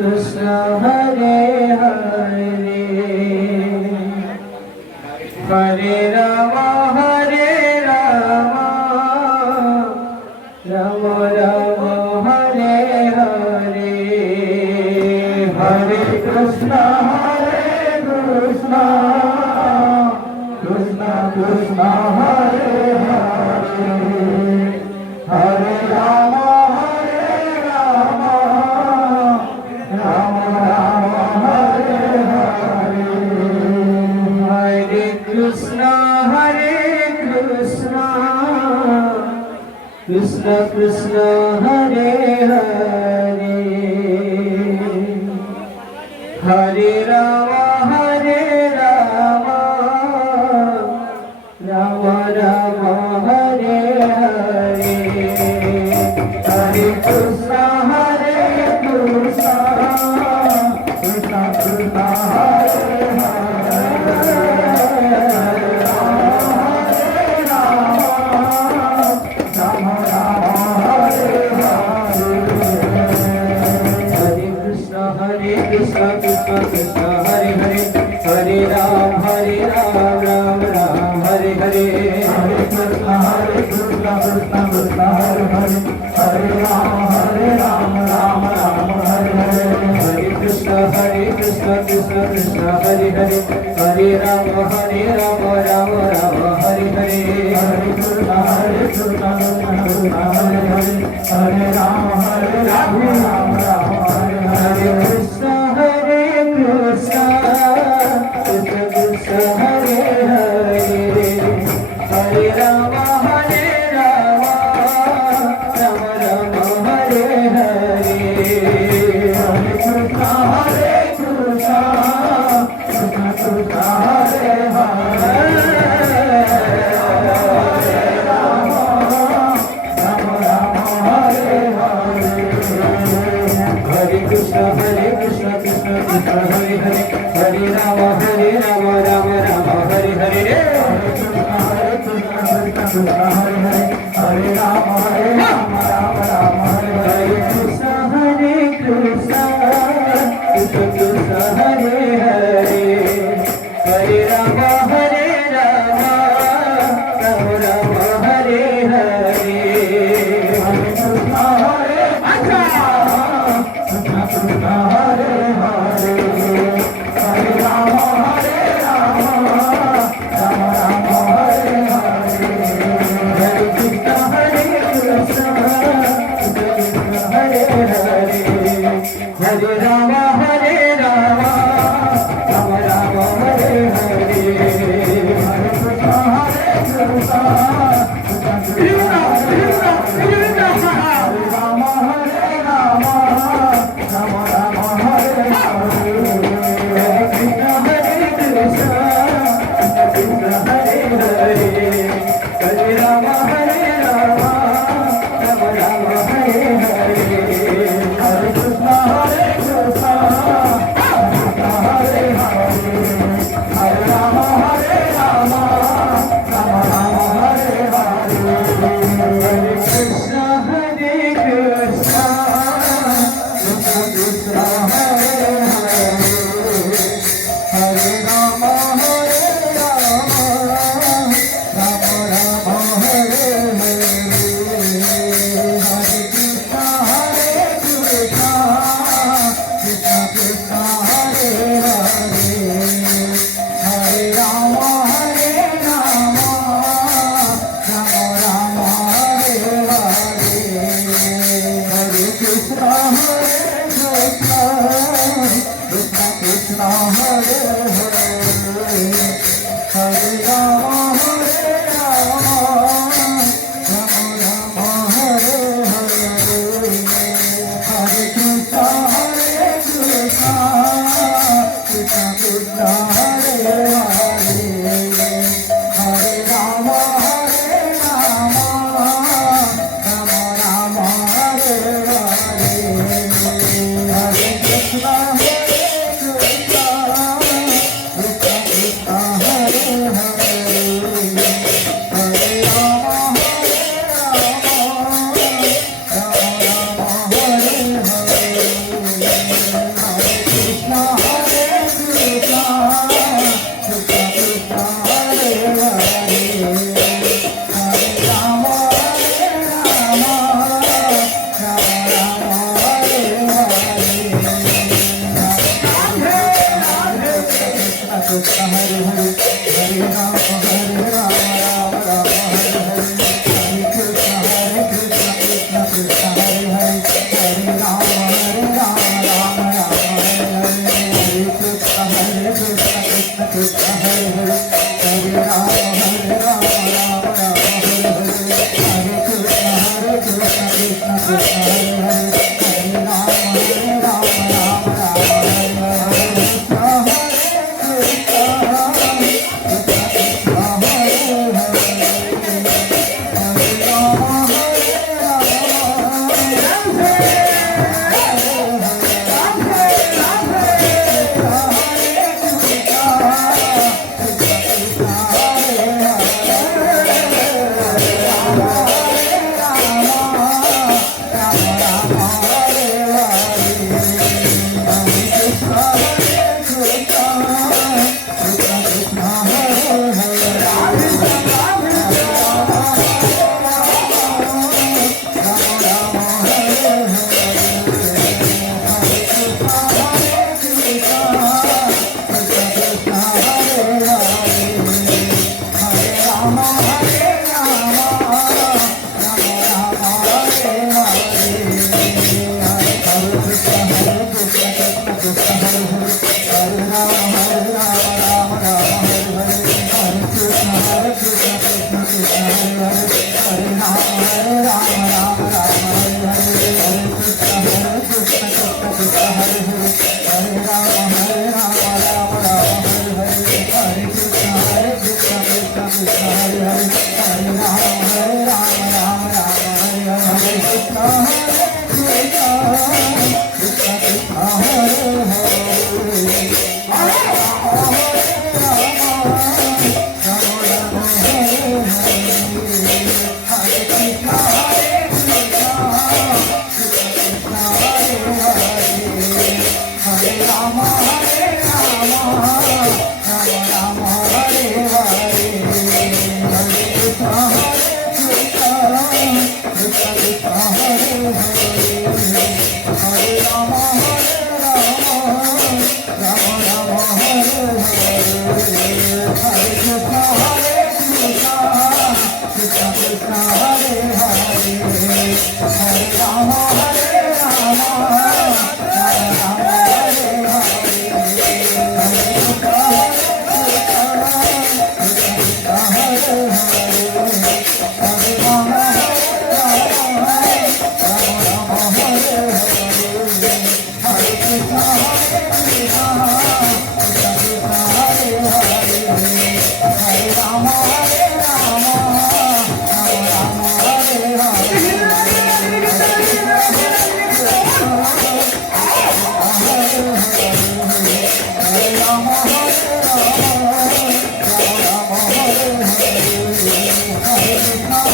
Krishna Hare Hare Hare Rama Hare Rama Rama Rama Hare Hare Hare Krishna Hare Krishna Krishna Krishna Hare Hare Hare Rama Krishna Krishna Hare Hare Hare Rama Hare Rama Rama Rama Hare Hare Hare Krishna Hare Krishna Krishna Krishna Hare Krishna Krishna Krishna Hare Hare Hare Ram Ram Ram Hare Hare Hare Krishna Krishna Krishna Hare Hare Hare Ram Ram Hare Hare Hare Krishna Krishna Krishna Hare Hare Hare Ram Ram Ram Hare Hare Hare Krishna Krishna Krishna Hare Hare Hare Ram Ram Ram Hare Hare Krishna Krishna Krishna Hare Hare Hare Rama Hare Rama Rama Rama Hare Hare Hare Krishna Krishna Krishna Krishna Hare Hare Hare Rama Rama Rama Hare Hare Hare Krishna Krishna Krishna Hare Hare Hare Rama Rama Rama Hare Hare Hare Krishna Krishna Hare Hare Hare Rama Rama Rama Hare Hare Krishna Krishna Krishna Hare Hare Hare Rama Rama Rama Hare Hare Hare Krishna Krishna Krishna Hare Hare Hare Rama Rama Rama Hare Hare Hare Krishna Krishna Krishna Hare Hare Hare Rama Rama Rama Hare Hare Hare Krishna Krishna Krishna Hare Rama Rama Rama Hare Hare Hare Krishna Krishna Krishna Hare Hare Hare Rama Rama Rama Hare Hare Hare Krishna Krishna Krishna Hare Hare Hare Rama Rama Rama Hare Hare Hare Krishna Krishna Krishna Hare Hare Hare Rama Rama Rama Hare Hare Hare Krishna Krishna Krishna Hare Hare Hare Rama Rama Rama Hare Hare Hare Krishna Krishna Krishna Hare Hare Hare Rama Rama Rama Hare Hare Hare Krishna Krishna Krishna Hare Hare Hare Rama Rama Rama Hare Hare Hare Krishna Krishna Ram Ram Hare Hare Hare Krishna Krishna Krishna Hare Hare Hare Ram Ram Ram Hare Hare Hare Krishna Krishna Krishna Hare Hare Hare Ram